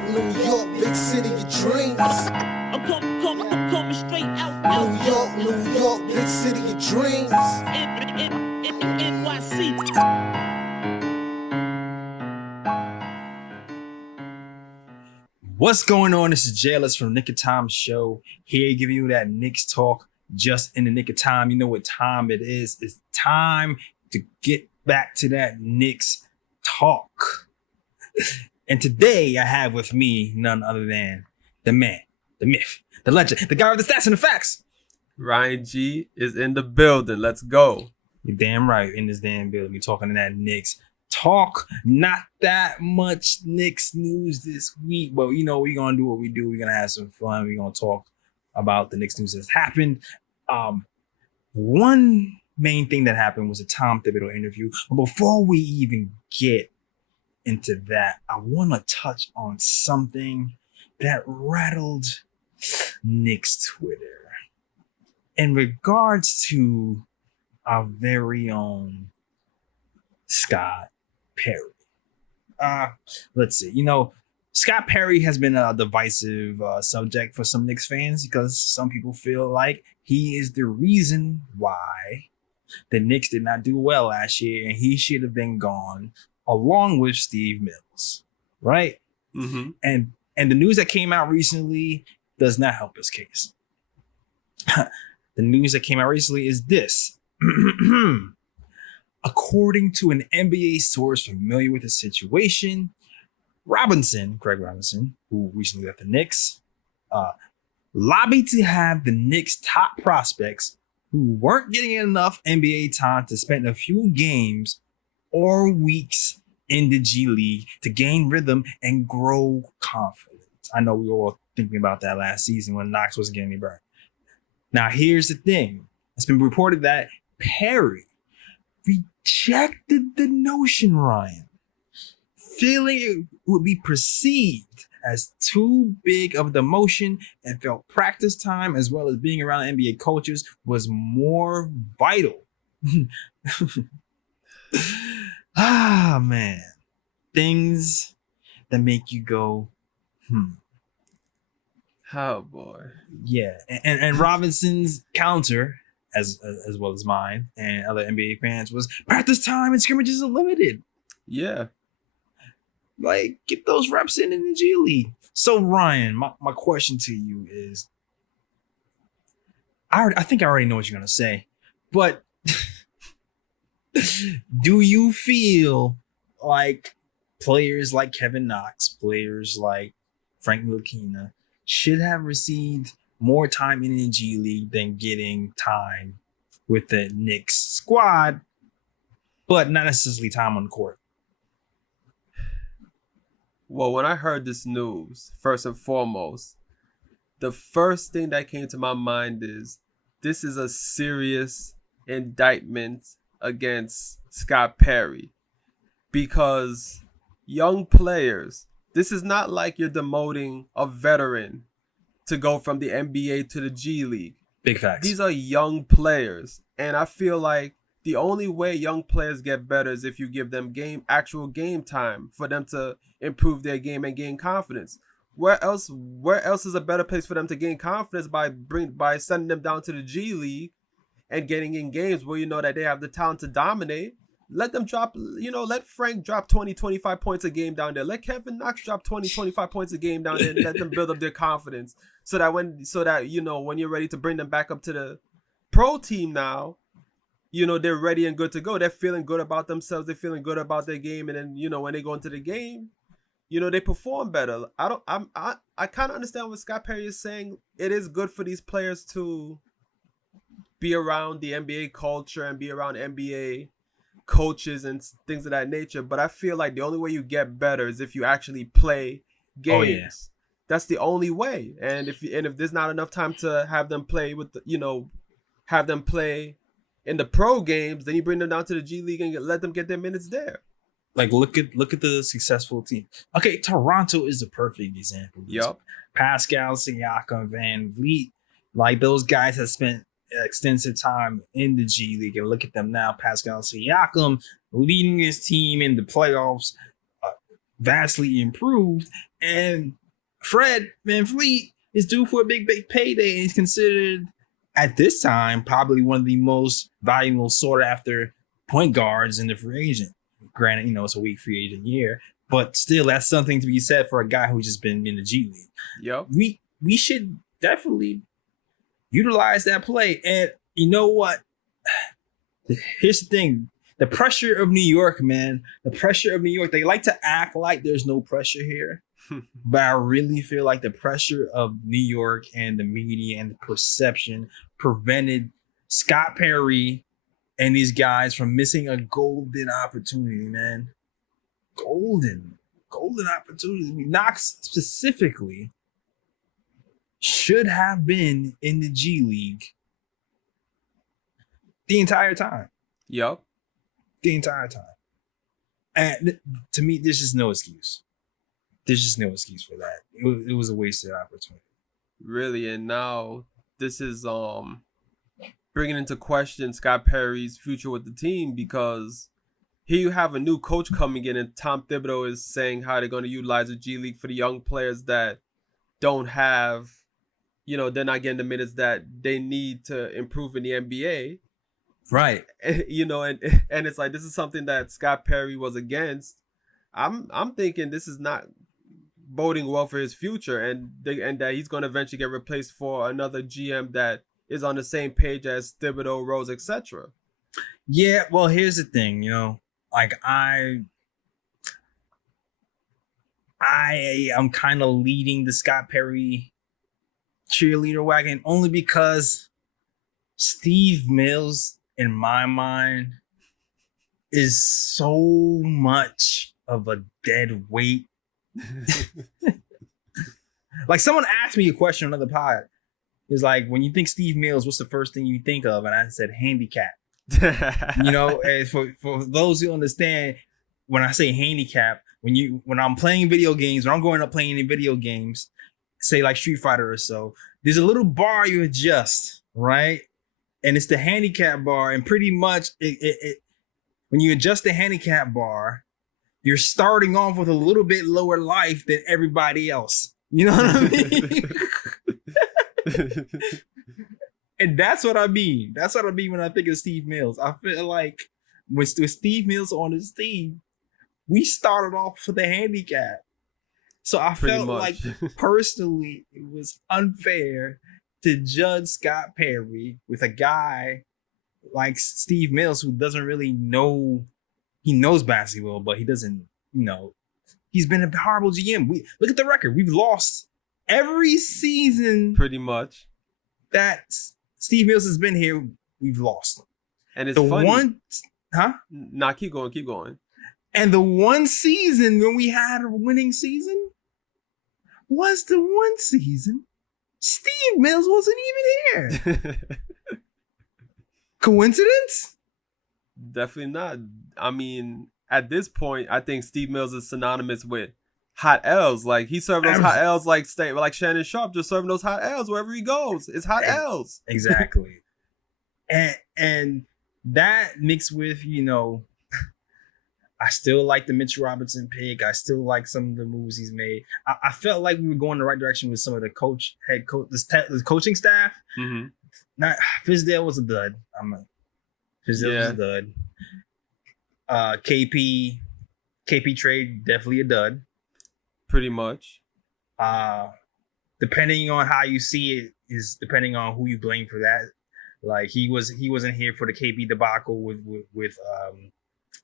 New York, big city of dreams. I'm coming straight out. New York, big city of dreams. NYC. What's going on? This is Ellis from Nick of Time Show. Here giving you that Knicks talk just in the nick of time. You know what time it is. It's time to get back to that Knicks talk. And today I have with me none other than the man, the myth, the legend, the guy with the stats and the facts. Ryan G is in the building. Let's go. You're damn right, in this damn building. We're talking to that Knicks talk. Not that much Knicks news this week, but you know, we're going to do what we do. We're going to have some fun. We're going to talk about the Knicks news that's happened. One main thing that happened was a Tom Thibodeau interview. But before we even get into that, I want to touch on something that rattled Knicks Twitter in regards to our very own Scott Perry. Let's see. You know, Scott Perry has been a divisive subject for some Knicks fans because some people feel like he is the reason why the Knicks did not do well last year and he should have been gone along with Steve Mills, right? Mm-hmm. And the news that came out recently does not help his case. The news that came out recently is this. According to an NBA source familiar with the situation, Greg Robinson, who recently left the Knicks, lobbied to have the Knicks' top prospects who weren't getting enough NBA time to spend a few games or weeks in the G League to gain rhythm and grow confidence. I know we were all thinking about that last season when Knox wasn't getting any burn. Now, here's the thing. It's been reported that Perry rejected the notion, Ryan, feeling it would be perceived as too big of a demotion and felt practice time as well as being around NBA coaches was more vital. Man. Things that make you go, Oh, boy. Yeah. And Robinson's counter, as well as mine and other NBA fans, was practice time and scrimmages are limited. Yeah. Like, get those reps in the G League. So, Ryan, my question to you is, I think I already know what you're going to say, but do you feel like players like Kevin Knox, players like Ntilikina should have received more time in the G League than getting time with the Knicks squad, but not necessarily time on the court? Well, when I heard this news, first and foremost, the first thing that came to my mind is this is a serious indictment against Scott Perry, because young players, this is not like you're demoting a veteran to go from the NBA to the G League. Big facts. These are young players, and I feel like the only way young players get better is if you give them actual game time for them to improve their game and gain confidence. Where else is a better place for them to gain confidence by sending them down to the G League and getting in games where you know that they have the talent to dominate? Let them drop, let Frank drop 20, 25 points a game down there. Let Kevin Knox drop 20, 25 points a game down there and let them build up their confidence so that when you're ready to bring them back up to the pro team now, they're ready and good to go. They're feeling good about themselves. They're feeling good about their game. And then, when they go into the game, they perform better. I kind of understand what Scott Perry is saying. It is good for these players to be around the NBA culture and be around NBA coaches and things of that nature. But I feel like the only way you get better is if you actually play games. Oh, yeah. That's the only way. And if there's not enough time to have them play have them play in the pro games, then you bring them down to the G League and let them get their minutes there. Like, look at the successful team. Okay, Toronto is a perfect example. Yep. Pascal Siakam, Van Vliet, like those guys have spent extensive time in the G League, and look at them now. Pascal Siakam leading his team in the playoffs. vastly improved, and Fred VanVleet is due for a big payday, and he's considered at this time probably one of the most valuable sought after point guards in the free agent. Granted, it's a weak free agent year, but still, that's something to be said for a guy who's just been in the G League. Yep. We should definitely utilize that play. And you know what? Here's the thing. The pressure of New York, man. The pressure of New York. They like to act like there's no pressure here. But I really feel like the pressure of New York and the media and the perception prevented Scott Perry and these guys from missing a golden opportunity, man. Golden opportunity. Knox specifically should have been in the G League the entire time. Yep. The entire time. And to me, there's just no excuse. There's just no excuse for that. It was a wasted opportunity. Really, and now this is bringing into question Scott Perry's future with the team, because here you have a new coach coming in, and Tom Thibodeau is saying how they're going to utilize the G League for the young players that don't have, they're not getting the minutes that they need to improve in the NBA. Right. And it's like, this is something that Scott Perry was against. I'm thinking this is not boding well for his future, and that he's going to eventually get replaced for another GM that is on the same page as Thibodeau, Rose, etc. Yeah, well, here's the thing, like I'm kind of leading the Scott Perry cheerleader wagon only because Steve Mills, in my mind, is so much of a dead weight. Like, someone asked me a question on another pod. It's like, when you think Steve Mills, what's the first thing you think of? And I said handicap. And for those who understand, when I say handicap, when I'm playing video games, when I'm going up playing in video games, say like Street Fighter or so, there's a little bar you adjust, right? And it's the handicap bar, and pretty much when you adjust the handicap bar, you're starting off with a little bit lower life than everybody else. You know what I mean? And that's what I mean. That's what I mean when I think of Steve Mills. I feel like with Steve Mills on his team, we started off with a handicap. So I felt like personally it was unfair to judge Scott Perry with a guy like Steve Mills who doesn't really know. He knows basketball, but he doesn't, he's been a horrible GM. Look at the record. We've lost every season. Pretty much. That Steve Mills has been here, we've lost. And it's funny. Nah, keep going. And the one season when we had a winning season was the one season Steve Mills wasn't even here. Coincidence? Definitely not. I mean, at this point, I think Steve Mills is synonymous with hot L's. Like, he served those hot L's like Shannon Sharp, just serving those hot L's wherever he goes. It's hot L's. Exactly. and that mixed with, I still like the Mitch Robinson pick. I still like some of the moves he's made. I felt like we were going the right direction with some of the the coaching staff. Mm-hmm. Not Fizdale was a dud. Was a dud. KP trade, definitely a dud. Pretty much. Depending on how you see it is depending on who you blame for that. Like, he wasn't here for the KP debacle with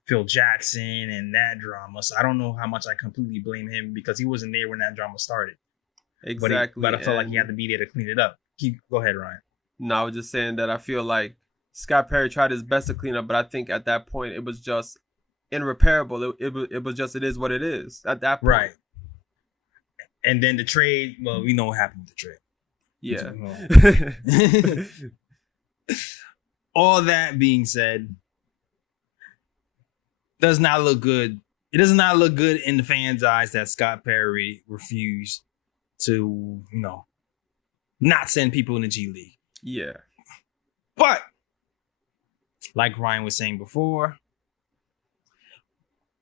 Phil Jackson and that drama. So I don't know how much I completely blame him because he wasn't there when that drama started. Exactly. But I felt like he had to be there to clean it up. Go ahead, Ryan. No, I was just saying that I feel like Scott Perry tried his best to clean up, but I think at that point it was just irreparable. It was just, it is what it is at that point. Right. And then the trade, well, we know what happened with the trade. Yeah. All that being said, does not look good. It does not look good in the fans' eyes that Scott Perry refused to, not send people in the G League. Yeah. But like Ryan was saying before,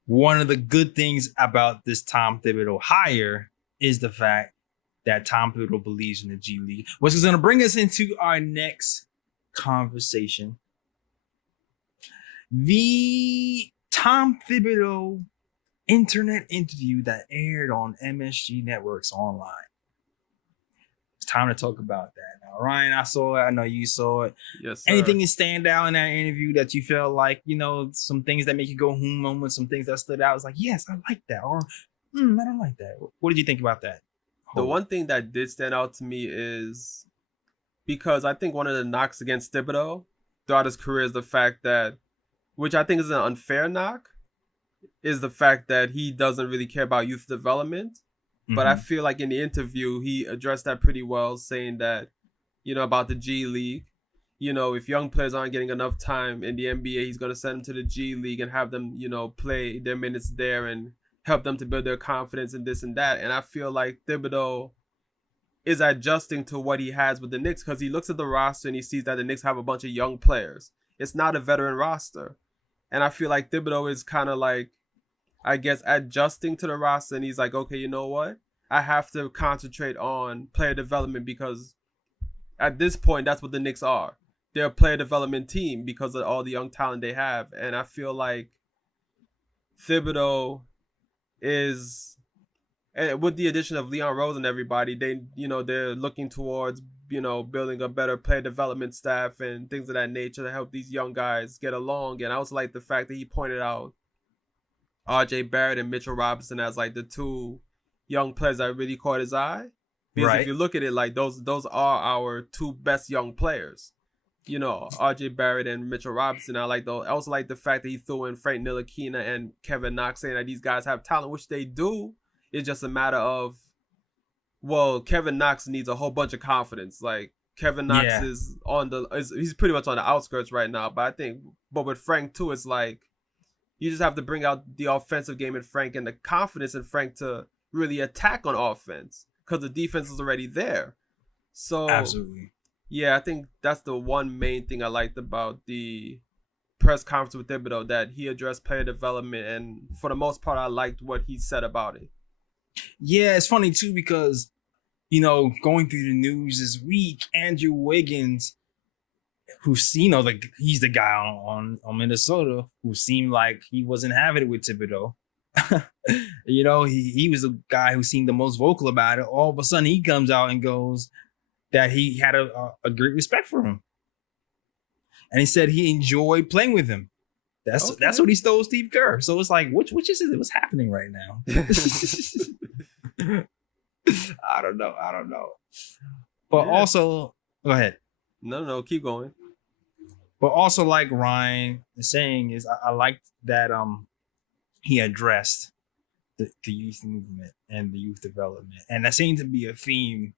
one of the good things about this Tom Thibodeau hire is the fact that Tom Thibodeau believes in the G League, which is going to bring us into our next conversation. The Tom Thibodeau internet interview that aired on MSG Networks online. It's time to talk about that. Now, Ryan, I saw it. I know you saw it. Yes, sir. Anything that stand out in that interview that you felt like, some things that make you go moment, some things that stood out? It's like, yes, I like that. Or, I don't like that. What did you think about that? The one thing that did stand out to me is because I think one of the knocks against Thibodeau throughout his career is the fact that, which I think is an unfair knock, is the fact that he doesn't really care about youth development. But I feel like in the interview, he addressed that pretty well, saying that, about the G League, if young players aren't getting enough time in the NBA, he's going to send them to the G League and have them, play their minutes there and help them to build their confidence and this and that. And I feel like Thibodeau is adjusting to what he has with the Knicks because he looks at the roster and he sees that the Knicks have a bunch of young players. It's not a veteran roster. And I feel like Thibodeau is kind of like, I guess, adjusting to the roster. And he's like, okay, you know what? I have to concentrate on player development because at this point, that's what the Knicks are. They're a player development team because of all the young talent they have. And I feel like Thibodeau is, with the addition of Leon Rose and everybody, they're looking towards, building a better player development staff and things of that nature to help these young guys get along. And I also like the fact that he pointed out RJ Barrett and Mitchell Robinson as like the two young players that really caught his eye. Because if you look at it, like those are our two best young players. RJ Barrett and Mitchell Robinson. I also like the fact that he threw in Frank Ntilikina and Kevin Knox, saying that these guys have talent, which they do. It's just a matter of, Kevin Knox needs a whole bunch of confidence. Like Kevin Knox is he's pretty much on the outskirts right now. But with Frank too, it's like you just have to bring out the offensive game in Frank and the confidence in Frank to really attack on offense because the defense is already there. So absolutely. Yeah, I think that's the one main thing I liked about the press conference with Thibodeau, that he addressed player development, and for the most part, I liked what he said about it. Yeah, it's funny too because, going through the news this week, Andrew Wiggins, who's he's the guy on Minnesota who seemed like he wasn't having it with Thibodeau. He was the guy who seemed the most vocal about it. All of a sudden, he comes out and goes that he had a great respect for him, and he said he enjoyed playing with him. That's what he stole Steve Kerr. So it's like, which is it? What's happening right now? I don't know. But also, go ahead. No, keep going. But also, like Ryan is saying, is I liked that he addressed the youth movement and the youth development, and that seemed to be a theme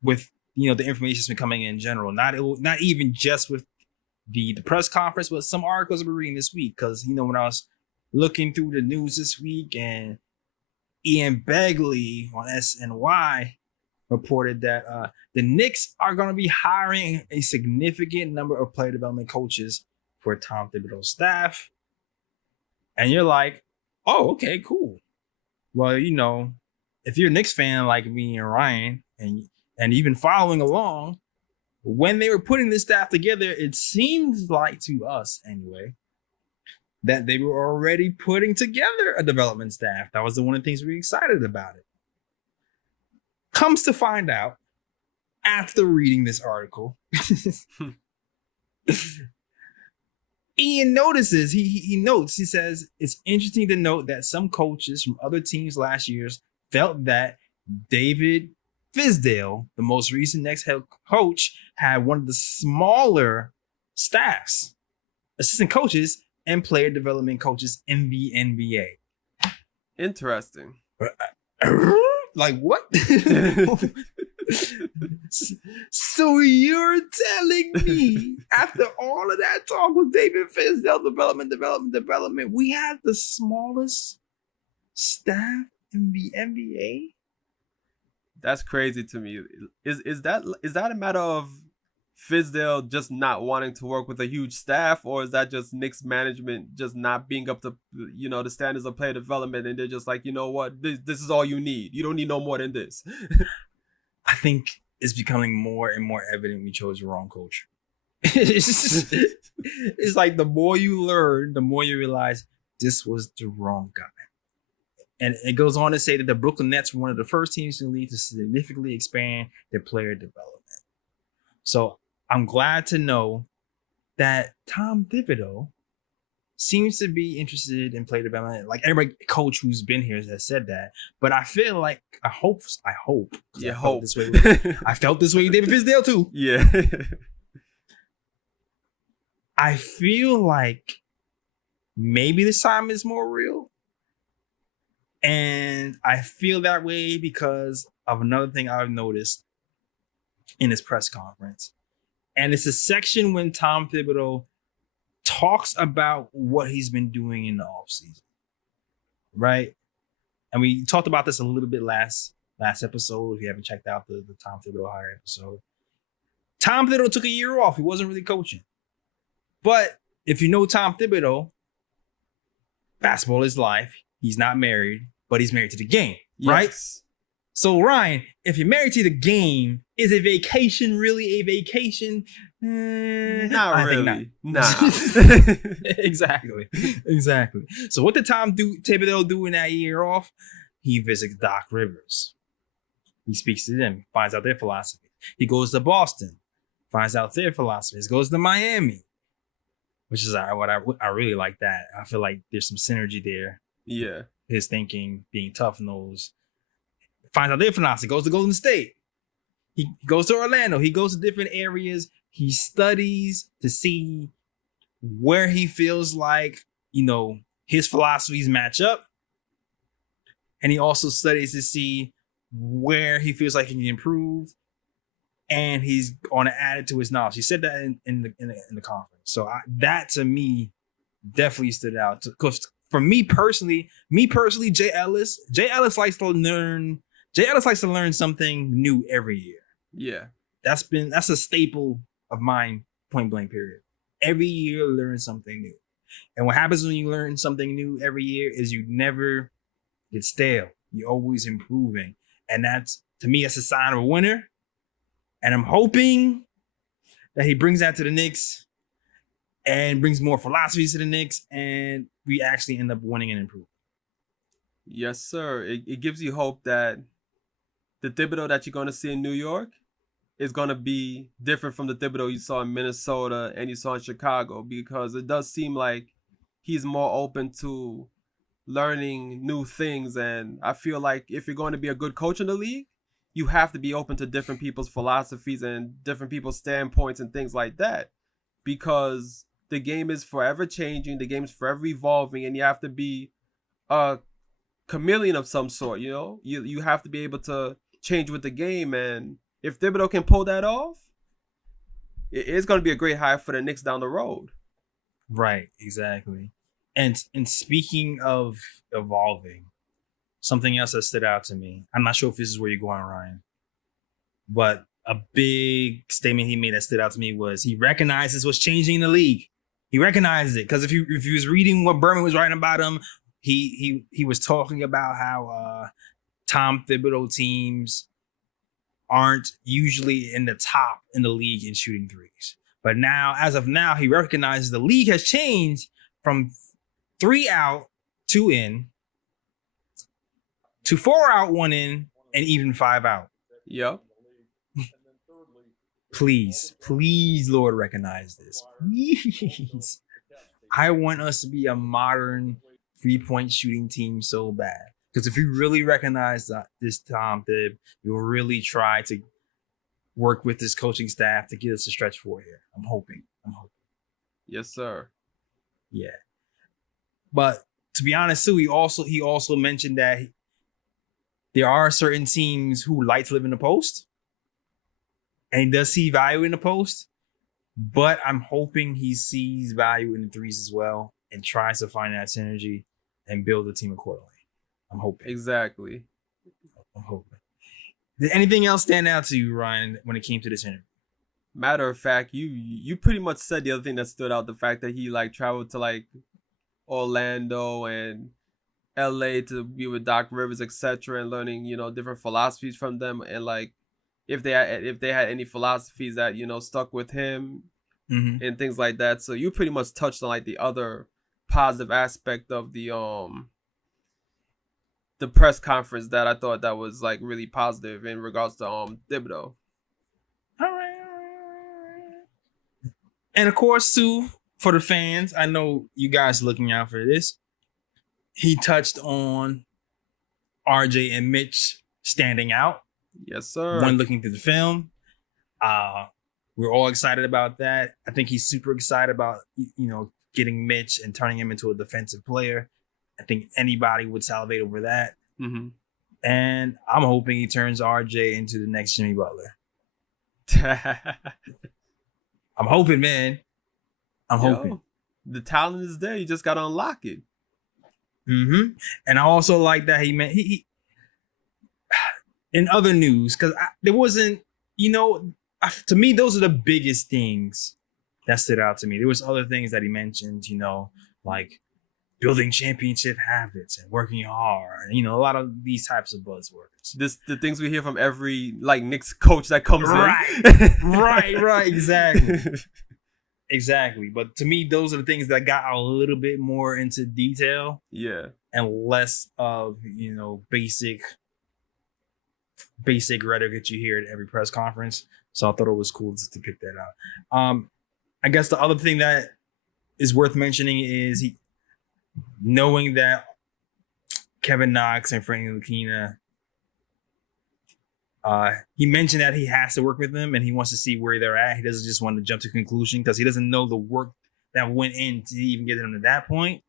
with the information that's been coming in general. Not even just with the press conference, but some articles we're reading this week. Because when I was looking through the news this week, and Ian Begley on SNY reported that the Knicks are going to be hiring a significant number of player development coaches for Tom Thibodeau's staff. And you're like, oh, okay, cool. Well, if you're a Knicks fan like me and Ryan, and you've been following along, when they were putting this staff together, it seems like, to us anyway, that they were already putting together a development staff. That was one of the things we were excited about it. Comes to find out, after reading this article, Ian notices, he notes, he says, it's interesting to note that some coaches from other teams last year felt that David Fizdale, the most recent Knicks head coach, had one of the smaller staffs, assistant coaches and player development coaches in the NBA. Interesting. Like what? So you're telling me after all of that talk with David Fizdale, development, we have the smallest staff in the NBA? That's crazy to me. Is that a matter of Fizdale just not wanting to work with a huge staff, or is that just Knicks management just not being up to, the standards of player development, and they're just like, you know what, this is all you need. You don't need no more than this. I think it's becoming more and more evident we chose the wrong coach. It's like the more you learn, the more you realize this was the wrong guy. And it goes on to say that the Brooklyn Nets were one of the first teams in the league to significantly expand their player development. So I'm glad to know that Tom Thibodeau seems to be interested in player development. Like every coach who's been here has said that. But I feel like I hope. Yeah, I felt this way with David Fizdale too. Yeah. I feel like maybe this time is more real. And I feel that way because of another thing I've noticed in his press conference. And it's a section when Tom Thibodeau talks about what he's been doing in the offseason. Right? And we talked about this a little bit last episode. If you haven't checked out the Tom Thibodeau hire episode. Tom Thibodeau took a year off. He wasn't really coaching. But if you know Tom Thibodeau, basketball is life. He's not married, but he's married to the game, right? Yes. So, Ryan, if you're married to the game, is a vacation really a vacation? Not really. Nah. Exactly. So what did Tom Thibodeau do in that year off? He visits Doc Rivers. He speaks to them, finds out their philosophy. He goes to Boston, finds out their philosophies. Goes to Miami, which is what I really like that. I feel like there's some synergy there. Yeah. His thinking, being tough nosed. Finds out their philosophy, goes to Golden State. He goes to Orlando. He goes to different areas. He studies to see where he feels like, his philosophies match up. And he also studies to see where he feels like he can improve. And he's going to add it to his knowledge. He said that in the conference. So that to me definitely stood out. Because for me personally, Jay Ellis likes to learn something new every year. Yeah. That's a staple of mine, point blank period. Every year learn something new. And what happens when you learn something new every year is you never get stale. You're always improving. And to me, that's a sign of a winner. And I'm hoping that he brings that to the Knicks and brings more philosophies to the Knicks, and we actually end up winning and improving. Yes, sir. It gives you hope that the Thibodeau that you're going to see in New York is going to be different from the Thibodeau you saw in Minnesota and you saw in Chicago, because it does seem like he's more open to learning new things. And I feel like if you're going to be a good coach in the league, you have to be open to different people's philosophies and different people's standpoints and things like that, because the game is forever changing. The game is forever evolving, and you have to be a chameleon of some sort. You have to be able to change with the game. And if Thibodeau can pull that off, it's going to be a great hire for the Knicks down the road. Right, exactly. And speaking of evolving, something else that stood out to me. I'm not sure if this is where you're going, Ryan, but a big statement he made that stood out to me was he recognizes what's changing in the league. He recognizes it because if you was reading what Berman was writing about him, he was talking about how Tom Thibodeau teams aren't usually in the top in the league in shooting threes. But now, as of now, he recognizes the league has changed from 3 out, 2 in, to 4 out, 1 in, and even 5 out. Yep. Please, Lord, recognize this. Please. I want us to be a modern 3-point shooting team so bad. Because if you really recognize this Tom Thib, you'll really try to work with this coaching staff to get us a stretch 4 here. I'm hoping. Yes, sir. Yeah. But to be honest, too, he also mentioned that there are certain teams who like to live in the post. And he does see value in the post. But I'm hoping he sees value in the threes as well and tries to find that synergy and build the team accordingly. I'm hoping. Exactly. I'm hoping. Did anything else stand out to you, Ryan, when it came to this interview? Matter of fact, you pretty much said the other thing that stood out, the fact that he like traveled to like Orlando and LA to be with Doc Rivers, etc., and learning, different philosophies from them, and like if they had any philosophies that, stuck with him and things like that. So you pretty much touched on like the other positive aspect of the press conference that I thought that was like really positive in regards to Thibodeau. All right. And of course, too, for the fans, I know you guys are looking out for this. He touched on RJ and Mitch standing out. Yes, sir. When looking through the film. We're all excited about that. I think he's super excited about, getting Mitch and turning him into a defensive player. I think anybody would salivate over that. Mm-hmm. And I'm hoping he turns RJ into the next Jimmy Butler. I'm hoping, man. I'm hoping. The talent is there. You just got to unlock it. Mm-hmm. And I also like that he in other news, because there wasn't, to me, those are the biggest things that stood out to me. There was other things that he mentioned, like building championship habits and working hard. A lot of these types of buzzwords. The things we hear from every like Knicks coach that comes in. Right, exactly. Exactly. But to me, those are the things that got a little bit more into detail. Yeah. And less of, basic rhetoric that you hear at every press conference. So I thought it was cool to pick that out. I guess the other thing that is worth mentioning is knowing that Kevin Knox and Frank Ntilikina, he mentioned that he has to work with them and he wants to see where they're at. He doesn't just want to jump to conclusion because he doesn't know the work that went in to even get them to that point.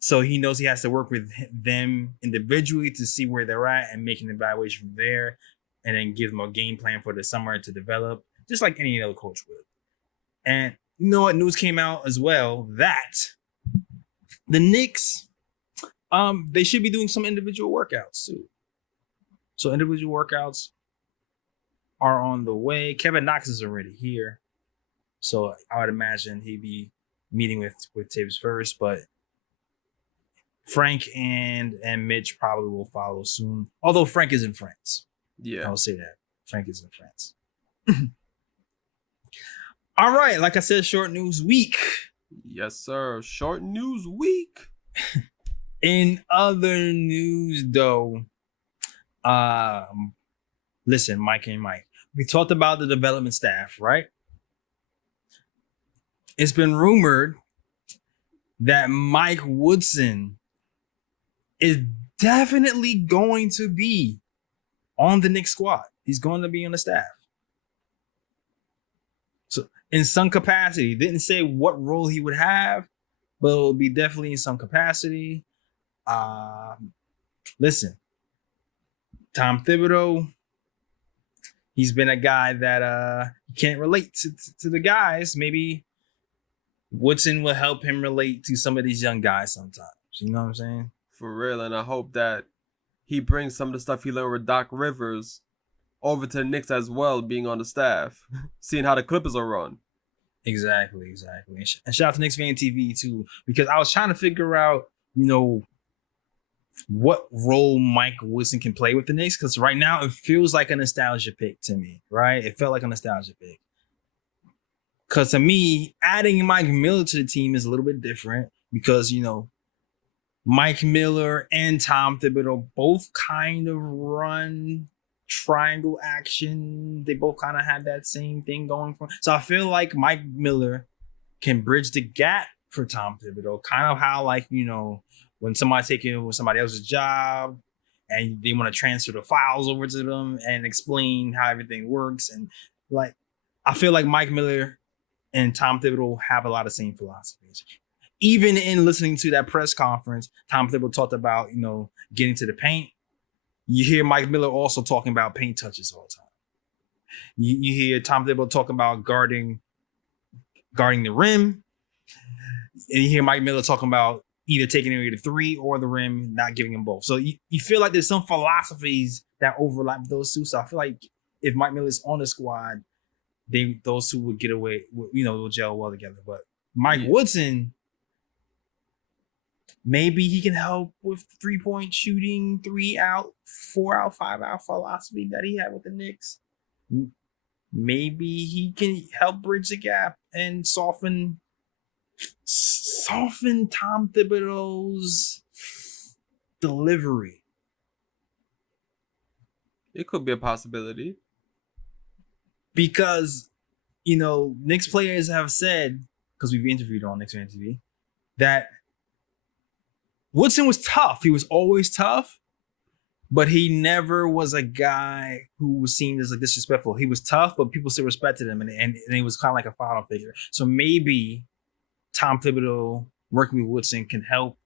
So he knows he has to work with them individually to see where they're at and make an evaluation from there, and then give them a game plan for the summer to develop, just like any other coach would. And you know what? News came out as well that the Knicks, they should be doing some individual workouts too. So individual workouts are on the way. Kevin Knox is already here. So I would imagine he'd be meeting with Tibbs first, but Frank and Mitch probably will follow soon. Although Frank is in France. Yeah. I'll say that. Frank is in France. All right. Like I said, short news week. Yes, sir. Short news week. In other news, though, listen, Mike and Mike, we talked about the development staff, right? It's been rumored that Mike Woodson is definitely going to be on the Knicks squad. He's going to be on the staff. So in some capacity, didn't say what role he would have, but it'll be definitely in some capacity. Listen, Tom Thibodeau, he's been a guy that can't relate to the guys. Maybe Woodson will help him relate to some of these young guys sometimes. You know what I'm saying? For real. And I hope that he brings some of the stuff he learned with Doc Rivers over to the Knicks as well, being on the staff, seeing how the Clippers are run. Exactly. And shout out to Knicks Fan TV too, because I was trying to figure out, what role Mike Woodson can play with the Knicks, because right now it feels like a nostalgia pick to me, right? It felt like a nostalgia pick. Because to me, adding Mike Miller to the team is a little bit different because, Mike Miller and Tom Thibodeau both kind of run triangle action. They both kind of have that same thing going for. So I feel like Mike Miller can bridge the gap for Tom Thibodeau, kind of how when somebody's taking somebody else's job and they want to transfer the files over to them and explain how everything works. And I feel like Mike Miller and Tom Thibodeau have a lot of same philosophies. Even in listening to that press conference, Tom Thibodeau talked about, getting to the paint. You hear Mike Miller also talking about paint touches all the time. You hear Tom Thibodeau talking about guarding the rim. And you hear Mike Miller talking about either taking away the three or the rim, not giving them both. So you feel like there's some philosophies that overlap those two. So I feel like if Mike Miller's on the squad, those two would get away, will gel well together. But Mike Woodson, maybe he can help with 3-point shooting, 3 out, 4 out, 5 out philosophy that he had with the Knicks. Maybe he can help bridge the gap and soften Tom Thibodeau's delivery. It could be a possibility. Because, Knicks players have said, because we've interviewed on Knicks Fan TV, that Woodson was tough. He was always tough, but he never was a guy who was seen as disrespectful. He was tough, but people still respected him, and he was kind of like a father figure. So maybe Tom Thibodeau working with Woodson can help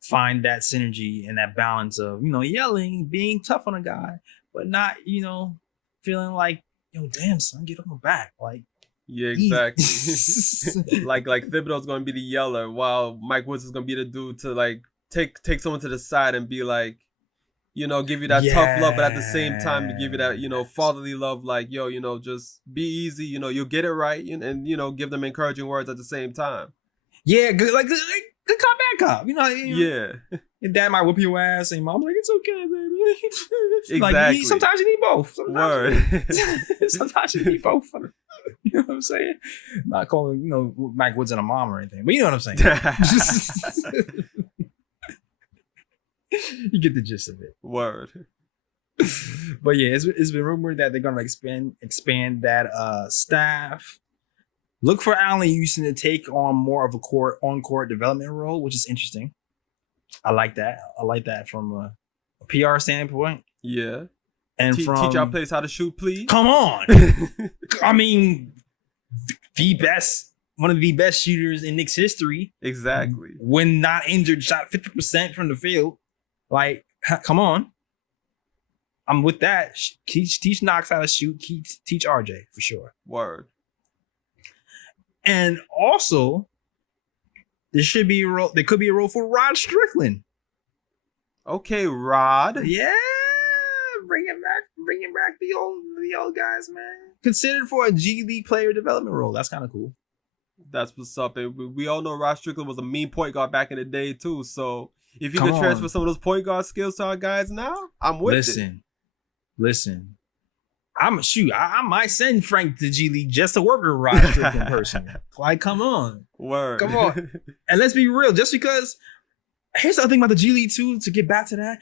find that synergy and that balance of, yelling, being tough on a guy, but not, feeling like, damn, son, get on my back. Like, yeah, exactly. like Thibodeau's gonna be the yeller, while Mike Woods is gonna be the dude to like take someone to the side and be like, give you that tough love, but at the same time give you that, fatherly love, like, just be easy, you'll get it right, and give them encouraging words at the same time. Yeah, good cop, bad cop. Yeah. Your dad might whip your ass, and mom like, it's okay, baby. Exactly. Sometimes you need both. Sometimes you need both. You know what I'm saying? Not calling, Mike Woods and a mom or anything, but you know what I'm saying. You get the gist of it. Word. But yeah, it's been rumored that they're gonna expand that staff. Look for Allen Houston to take on more of a on-court development role, which is interesting. I like that. I like that from a PR standpoint. Yeah. And teach our players how to shoot, please. Come on. I mean, one of the best shooters in Knicks history. Exactly. When not injured, shot 50% from the field. Like, come on. I'm with that. Teach Knox how to shoot. Teach RJ for sure. Word. And also, there could be a role for Rod Strickland. Okay, Rod. Yeah, bring him back the old guys, man. Considered for a G League player development role. That's kind of cool. That's what's up. And we all know Rod Strickland was a mean point guard back in the day too. So if you can transfer some of those point guard skills to our guys now, I'm with it. Listen. I might send Frank to G League just to work with Rod Strickland person. Like, come on. Word. Come on. And let's be real, just because here's the other thing about the G League too, to get back to that.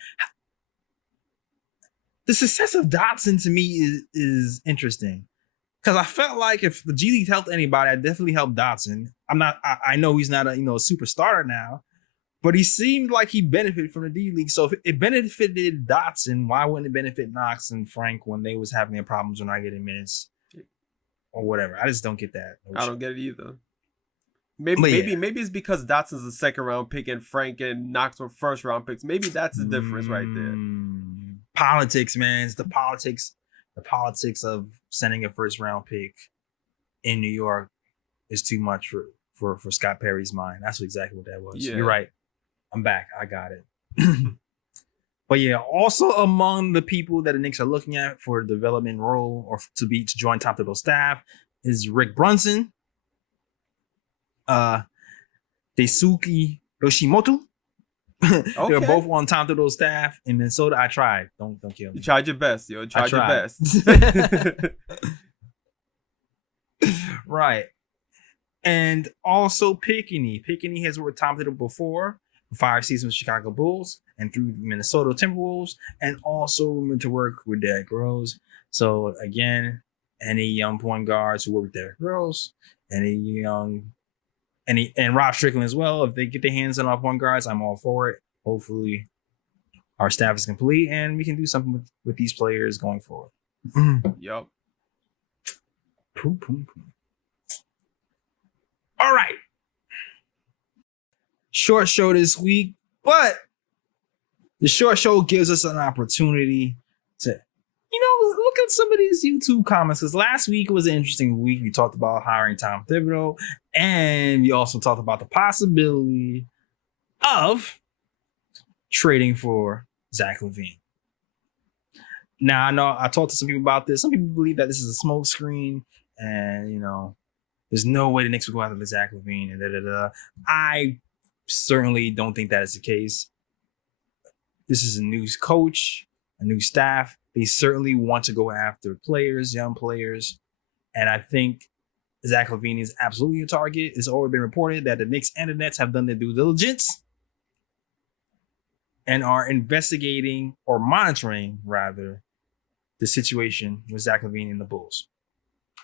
The success of Dotson to me is interesting. Because I felt like if the G League helped anybody, I definitely helped Dotson. I know he's not a super starter now, but he seemed like he benefited from the D League. So if it benefited Dotson, why wouldn't it benefit Knox and Frank when they was having their problems when I getting minutes or whatever? I just don't get that. I don't get it either. Maybe it's because Dotson's a second round pick and Frank and Knox were first round picks. Maybe that's the difference right there. Politics, man. It's the politics of sending a first round pick in New York is too much for Scott Perry's mind. That's exactly what that was. Yeah. You're right. I'm back. I got it. But yeah, also among the people that the Knicks are looking at for a development role or to join Tom Thibodeau's staff is Rick Brunson, Daisuke Yoshimoto. Okay. They're both on Tom Thibodeau's staff in Minnesota. I tried. Don't kill me. You tried your best, yo. Tried your best. Right. And also Pickney. Pickney has worked with Tom Thibodeau before. 5 seasons with Chicago Bulls and through Minnesota Timberwolves, and also rumored to work with Derrick Rose. So again, any young point guards who work with Derrick Rose, and Rob Strickland as well, if they get their hands on our point guards, I'm all for it. Hopefully our staff is complete and we can do something with these players going forward. Yup. All right. Short show this week, but the short show gives us an opportunity to, look at some of these YouTube comments. Because last week was an interesting week. We talked about hiring Tom Thibodeau, and we also talked about the possibility of trading for Zach Lavine. Now I know I talked to some people about this. Some people believe that this is a smoke screen, and there's no way the Knicks will go after Zach Lavine and da. I certainly don't think that is the case. This is a new coach, a new staff. They certainly want to go after players, young players, and I think Zach Lavine is absolutely a target. It's already been reported that the Knicks and the Nets have done their due diligence and are investigating or monitoring, rather, the situation with Zach Lavine and the Bulls.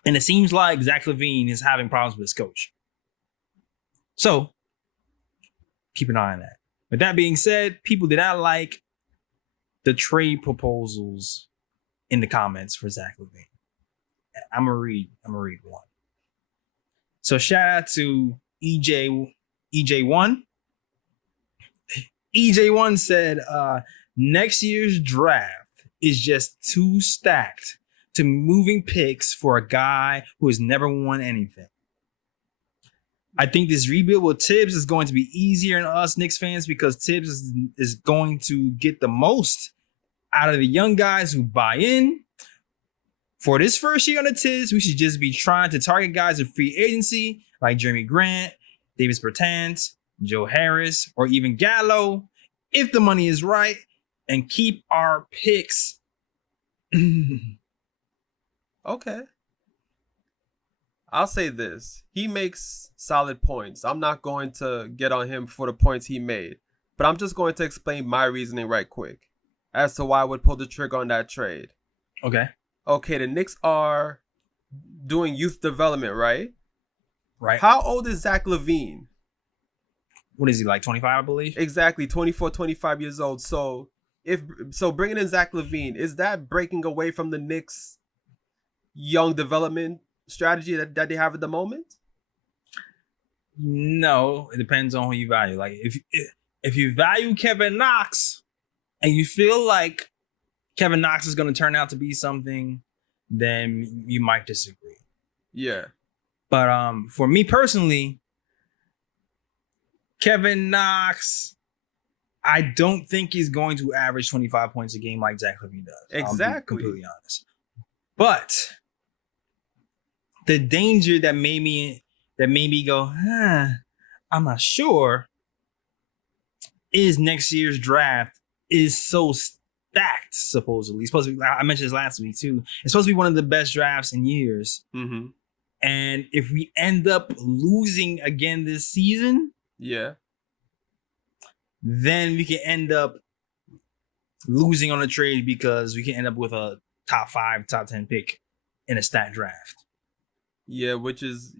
And it seems like Zach Lavine is having problems with his coach. So, keep an eye on that. With that being said, people did not like the trade proposals in the comments for Zach Lavine. I'm gonna read one. So shout out to EJ1. EJ1 said, next year's draft is just too stacked to moving picks for a guy who has never won anything. I think this rebuild with Tibbs is going to be easier on us Knicks fans because Tibbs is going to get the most out of the young guys who buy in. For this first year on the Tibbs, we should just be trying to target guys in free agency like Jeremy Grant, Davis Bertans, Joe Harris, or even Gallo, if the money is right, and keep our picks. Okay. I'll say this. He makes solid points. I'm not going to get on him for the points he made, but I'm just going to explain my reasoning right quick as to why I would pull the trigger on that trade. Okay, the Knicks are doing youth development, right? Right. How old is Zach Lavine? What is he, like 25, I believe? Exactly, 24, 25 years old. So bringing in Zach Lavine, is that breaking away from the Knicks' young development strategy that they have at the moment? No, it depends on who you value. Like if you value Kevin Knox and you feel like Kevin Knox is going to turn out to be something, then you might disagree. Yeah. But for me personally, Kevin Knox, I don't think he's going to average 25 points a game like Zach Lavine does. Exactly. I'll be completely honest. But the danger that made me go, I'm not sure, is next year's draft is so stacked, supposedly. It's supposed to be, I mentioned this last week too. It's supposed to be one of the best drafts in years. Mm-hmm. And if we end up losing again this season, yeah, then we can end up losing on a trade because we can end up with a top 5, top 10 pick in a stacked draft. Yeah, which is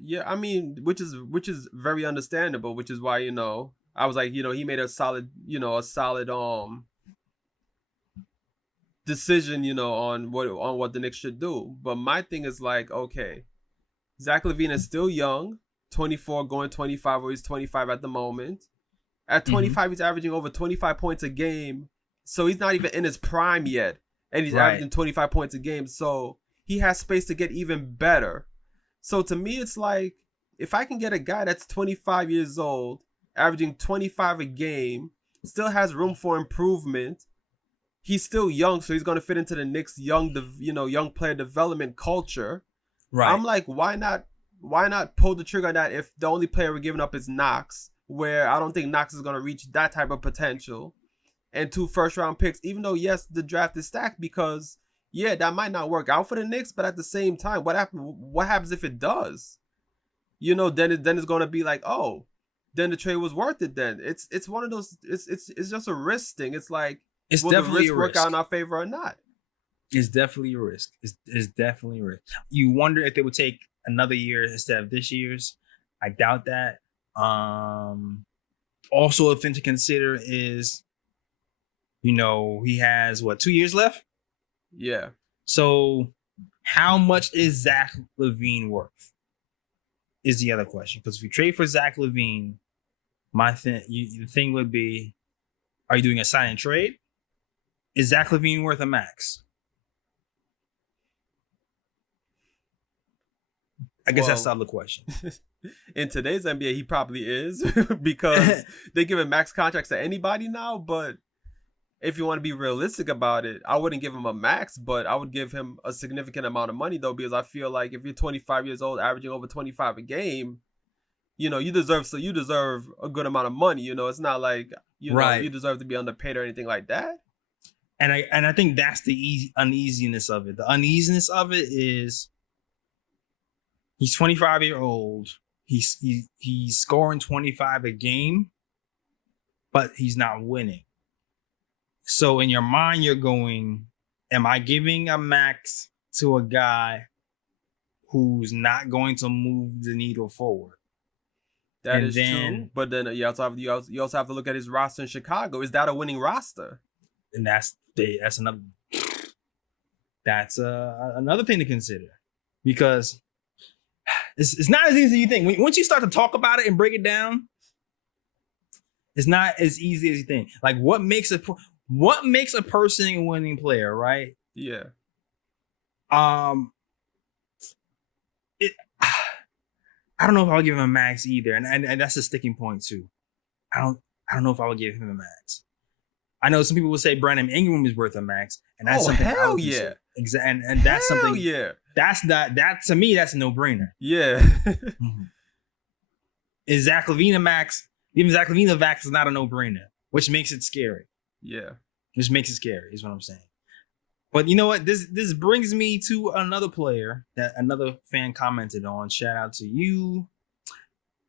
very understandable, which is why, I was like, he made a solid decision, on what the Knicks should do. But my thing is like, okay, Zach Lavine is still young, 24 going 25, or he's 25 at the moment. At 25, he's averaging over 25 points a game. So he's not even in his prime yet. And he's averaging 25 points a game. So he has space to get even better. So to me, it's like, if I can get a guy that's 25 years old, averaging 25 a game, still has room for improvement. He's still young, so he's going to fit into the Knicks' young player development culture. Right. I'm like, why not pull the trigger on that if the only player we're giving up is Knox, where I don't think Knox is going to reach that type of potential, and 2 first-round picks, even though, yes, the draft is stacked because, yeah, that might not work out for the Knicks, but at the same time, what happens if it does? Then it's going to be like, oh, then the trade was worth it then. It's one of those, it's just a risk thing. It's like, will the risk work out in our favor or not? It's definitely a risk. It's definitely a risk. You wonder if they would take another year instead of this year's. I doubt that. Also, a thing to consider is, he has 2 years left? Yeah. So how much is Zach Lavine worth? Is the other question. Because if you trade for Zach Lavine, the thing would be, are you doing a sign and trade? Is Zach Lavine worth a max? I guess that's the other question. In today's NBA, he probably is because they give max contracts to anybody now. But if you want to be realistic about it, I wouldn't give him a max, but I would give him a significant amount of money though, because I feel like if you're 25 years old, averaging over 25 a game, you deserve a good amount of money. It's not like Right. you deserve to be underpaid or anything like that. And I think that's the uneasiness of it. The uneasiness of it is he's 25 years old. He's scoring 25 a game, but he's not winning. So in your mind, you're going, am I giving a max to a guy who's not going to move the needle forward? That is true. But then you also have to look at his roster in Chicago. Is that a winning roster? And that's another thing to consider, because it's not as easy as you think. Once you start to talk about it and break it down, it's not as easy as you think. Like what makes a person a winning player, right? Yeah. I don't know if I'll give him a max either, and that's a sticking point too. I don't know if I would give him a max. I know some people would say Brandon Ingram is worth a max, and that's something. Hell yeah! Exactly, and that's hell something. Yeah. That's not that to me. That's a no-brainer. Yeah. Mm-hmm. Is Zach Lavine a max? Even Zach Lavine a max is not a no-brainer, which makes it scary. Yeah. Which makes it scary is what I'm saying. But you know what? This brings me to another player that another fan commented on. Shout out to you,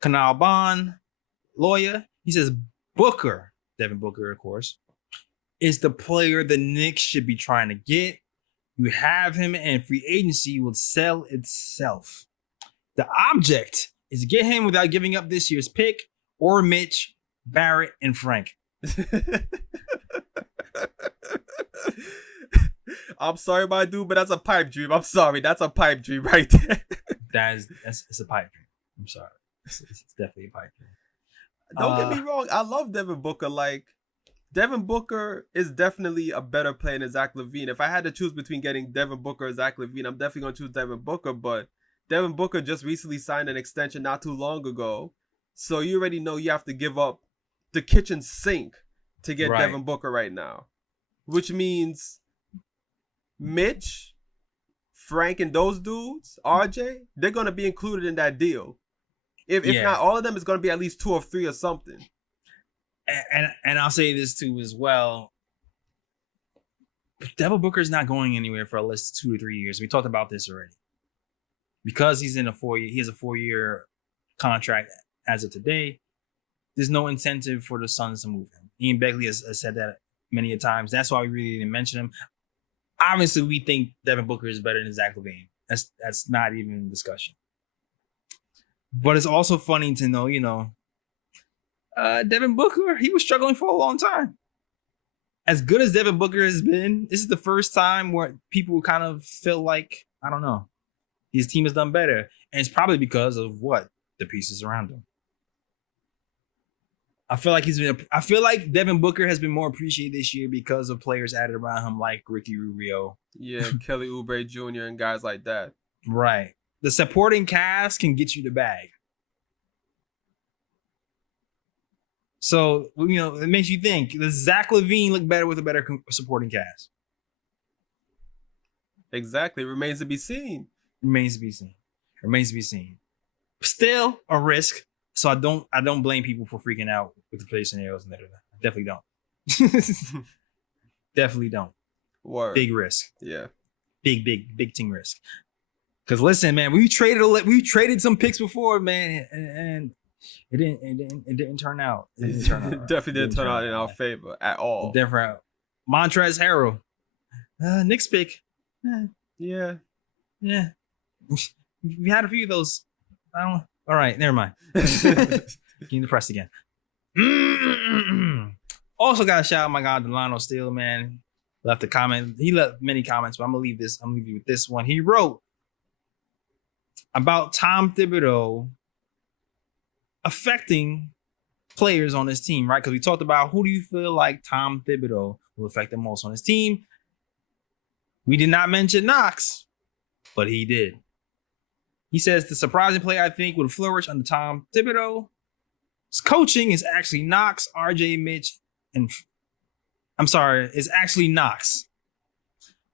Kanal Bond, lawyer. He says Booker, Devin Booker, of course, is the player the Knicks should be trying to get. You have him, and free agency will sell itself. The object is to get him without giving up this year's pick or Mitch, Barrett, and Frank. I'm sorry, my dude, but that's a pipe dream. I'm sorry, that's a pipe dream right there. It's a pipe dream. I'm sorry, it's definitely a pipe dream. Don't get me wrong, I love Devin Booker. Like, Devin Booker is definitely a better player than Zach Lavine. If I had to choose between getting Devin Booker or Zach Lavine, I'm definitely going to choose Devin Booker. But Devin Booker just recently signed an extension not too long ago, so you already know you have to give up the kitchen sink to get Devin Booker right now, which means Mitch, Frank, and those dudes, RJ, they're going to be included in that deal. If not all of them, it's going to be at least 2 or 3 or something. And I'll say this too as well. Devin Booker's not going anywhere for at least 2 or 3 years. We talked about this already. Because he's in he has a 4-year contract as of today. There's no incentive for the Suns to move him. Ian Begley has said that many a times. That's why we really didn't mention him. Obviously, we think Devin Booker is better than Zach Lavine. That's not even in discussion. But it's also funny to know, Devin Booker, he was struggling for a long time. As good as Devin Booker has been, this is the first time where people kind of feel like, I don't know, his team has done better. And it's probably because of what? The pieces around him. I feel like Devin Booker has been more appreciated this year because of players added around him like Ricky Rubio. Yeah, Kelly Oubre Jr. and guys like that. Right. The supporting cast can get you the bag. So, it makes you think, does Zach Lavine look better with a better supporting cast? Exactly. Remains to be seen. Remains to be seen. Still a risk. So I don't blame people for freaking out with the play scenarios and that. I definitely don't. Definitely don't. Word. Big risk. Yeah. Big team risk. Because listen, man, we traded some picks before, man, and it didn't turn out. It didn't turn out. Definitely didn't turn out in our favor at all. Different. Montrezl Harrell. Knicks pick. Yeah. We had a few of those. All right, never mind. Getting depressed again. Also got to shout out my God, Delano Steele, man. Left a comment. He left many comments, but I'm gonna leave you with this one. He wrote about Tom Thibodeau affecting players on his team, right? Because we talked about who do you feel like Tom Thibodeau will affect the most on his team. We did not mention Knox, but he did. He says the surprising player I think would flourish under Tom Thibodeau's coaching is actually Knox, RJ, Mitch, and I'm sorry, it's actually Knox.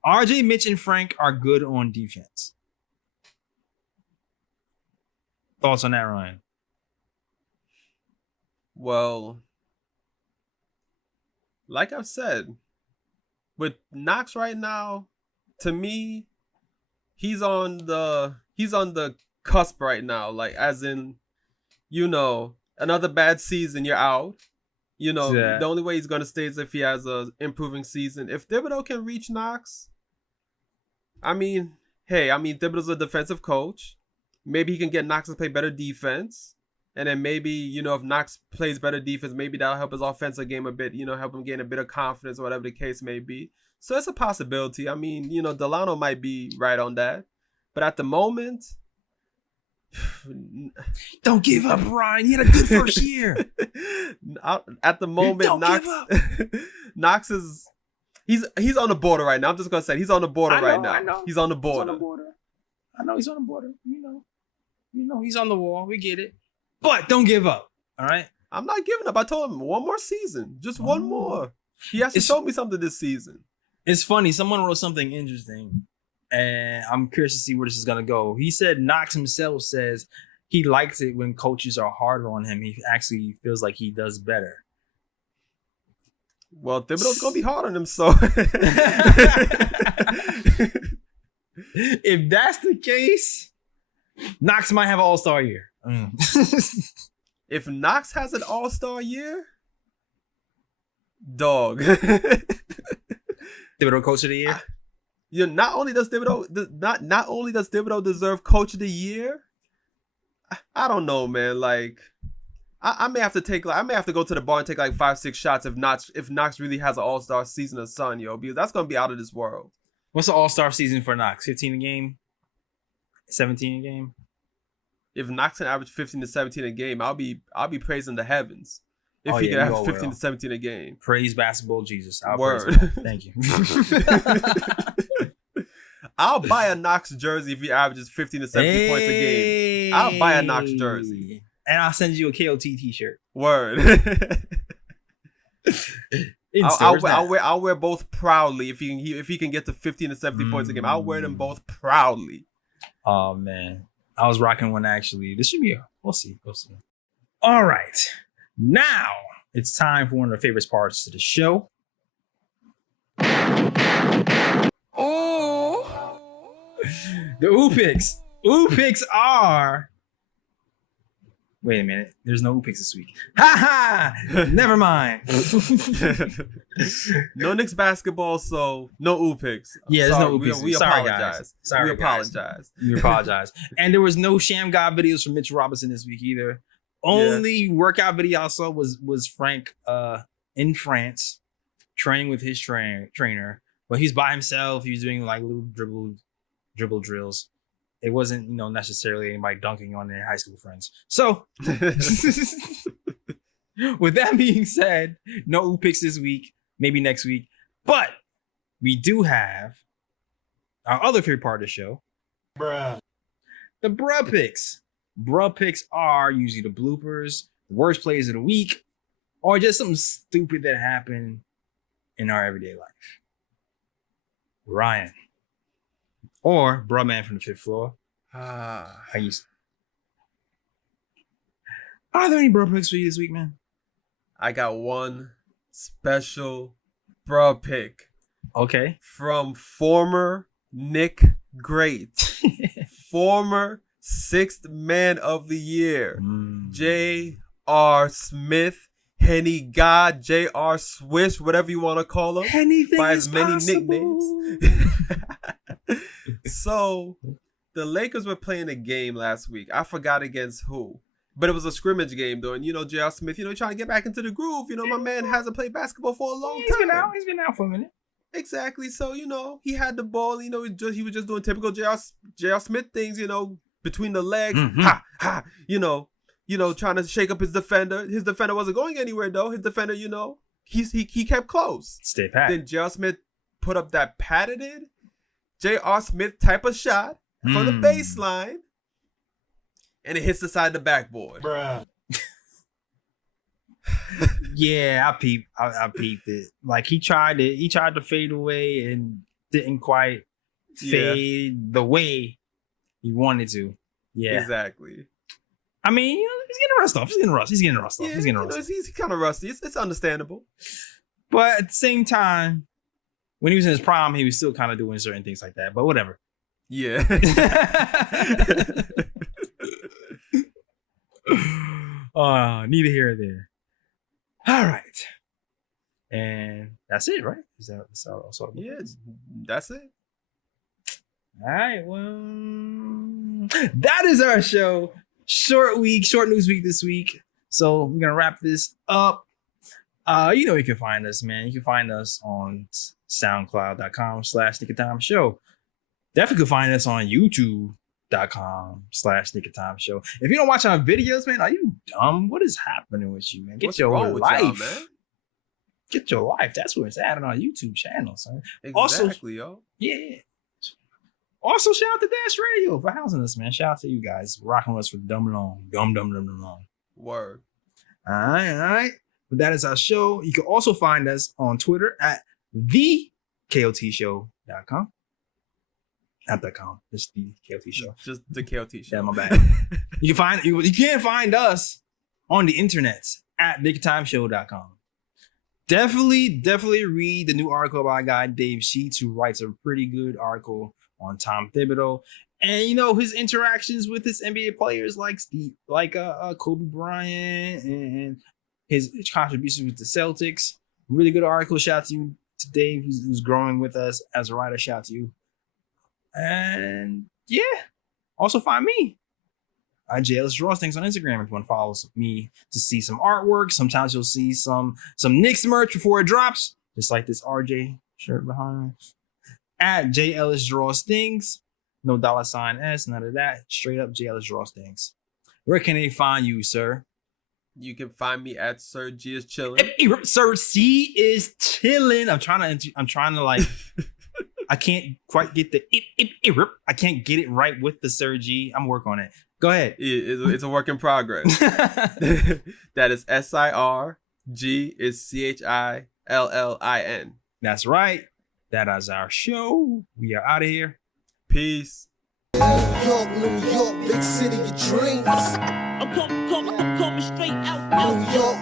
RJ, Mitch, and Frank are good on defense. Thoughts on that, Ryan? Well, like I've said, with Knox right now, to me, he's on the cusp right now. Like, as in, another bad season, you're out. The only way he's gonna stay is if he has a improving season. If Thibodeau can reach Knox, Thibodeau's a defensive coach. Maybe he can get Knox to play better defense. And then maybe, if Knox plays better defense, maybe that'll help his offensive game a bit, help him gain a bit of confidence or whatever the case may be. So it's a possibility. Delano might be right on that. But at the moment... Don't give up, Ryan. He had a good first year. At the moment, Knox is... He's on the border right now. I'm just going to say he's on the border right now. I know. He's on the border. I know he's on the border. He's on the wall. We get it. But don't give up. All right? I'm not giving up. I told him one more season. Just one more. He has to show me something this season. It's funny. Someone wrote something interesting. And I'm curious to see where this is going to go. He said Knox himself says he likes it when coaches are harder on him. He actually feels like he does better. Well, Thibodeau's going to be hard on him, so... If that's the case, Knox might have an all-star year. If Knox has an all-star year, dog. Thibodeau coach of the year? Not only does Thibodeau deserve coach of the year, I don't know, man. Like, I may have to go to the bar and take like 5-6 shots if Knox really has an all-star season of sun, because that's gonna be out of this world. What's the all-star season for Knox? 15 a game? 17 a game? If Knox can average 15 to 17 a game, I'll be praising the heavens. If he can average 15 to 17 a game. Praise basketball Jesus. Word. Thank you. I'll buy a Knox jersey if he averages 15 to 17 points a game. I'll buy a Knox jersey. And I'll send you a KOT t-shirt. Word. I'll wear both proudly if he can get to 15 to 17 points a game. I'll wear them both proudly. Oh man. I was rocking one actually. This should be we'll see. All right. Now it's time for one of the favorite parts of the show. Oh, the Ooh Picks. Ooh Picks are. Wait a minute. There's no Ooh Picks this week. Ha ha! Never mind. No Knicks basketball, so no Ooh Picks. Yeah, there's no Ooh Picks. We apologize. Sorry, we apologize. We apologize. And there was no Sham God videos from Mitch Robinson this week either. Only workout video I saw was Frank in France training with his trainer, but he's by himself. He was doing like little dribble drills. It wasn't, necessarily anybody dunking on their high school friends. So, with that being said, no Ooh Picks this week, maybe next week. But we do have our other favorite part of the show. The Bruh Picks. Bruh Picks are usually the bloopers, the worst plays of the week, or just something stupid that happened in our everyday life. Ryan. Or Bruh Man from the fifth floor. Are there any Bruh Picks for you this week, man? I got one special Bruh Pick. Okay. From former Nick Great. Former 6th Man of the Year. J.R. Smith. Henny God, J.R. Swish, whatever you want to call him. Anything by is as many possible. nicknames. So, the Lakers were playing a game last week. I forgot against who. But it was a scrimmage game, though. And, J.R. Smith, trying to get back into the groove. My man hasn't played basketball for a long time. He's been out for a minute. Exactly. So, he had the ball. He was just doing typical J.R. Smith things, between the legs. Mm-hmm. Ha, ha, trying to shake up his defender. His defender wasn't going anywhere, though. His defender, he kept close. Stay pat. Then J.R. Smith put up that patented J.R. Smith type of shot from the baseline, and it hits the side of the backboard. Bruh. Yeah, I peeped it. Like he tried to fade away and didn't quite fade the way he wanted to. Yeah, Exactly. I mean, he's getting rust off. He's getting rust off. Yeah, he's kind of rusty. It's understandable. But at the same time, when he was in his prime, he was still kind of doing certain things like that. But whatever. Yeah. Neither here nor there. All right. And that's it, right? That's all Yeah, that's it. All right. Well, that is our show. Short news week this week. So we're going to wrap this up. You can find us, man. You can find us on soundcloud.com/Nick of Show. Definitely can find us on youtube.com/Nick of Show. If you don't watch our videos, man, are you dumb? What is happening with you, man? What's wrong with y'all, life, man? Get your life. That's what it's at on our YouTube channel, son. Exactly, yo. Yeah. Also, shout out to Dash Radio for housing us, man. Shout out to you guys rocking with us for dumb long. Word. All right. But that is our show. You can also find us on Twitter at thekotshow.com. Not .com. It's the KOT Show. Just the KOT Show. Yeah, my bad. You can find us on the internet at nickoftimeshow.com. Definitely read the new article by a guy, Dave Sheets, who writes a pretty good article on Tom Thibodeau. And his interactions with his NBA players like Kobe Bryant and his contributions with the Celtics. Really good article. Shout out to you, to Dave, who's growing with us as a writer. Shout out to you. And yeah, also find me. Ellis Draws Things on Instagram if you want to follow me to see some artwork. Sometimes you'll see some Knicks merch before it drops, just like this RJ shirt behind. At J Ellis Draws Things. No $S, none of that. Straight up J Ellis Draws Things. Where can they find you, sir? You can find me at Sir G is chilling. Sir C is chilling. I'm trying to like. I can't quite get the I can't get it right with the Sir G. I'm working on it. Go ahead. It's a work in progress. That is SIR. G is CHILLIN. That's right. That is our show. We are out of here. Peace. New York, big city of dreams. I'm coming straight out. New York,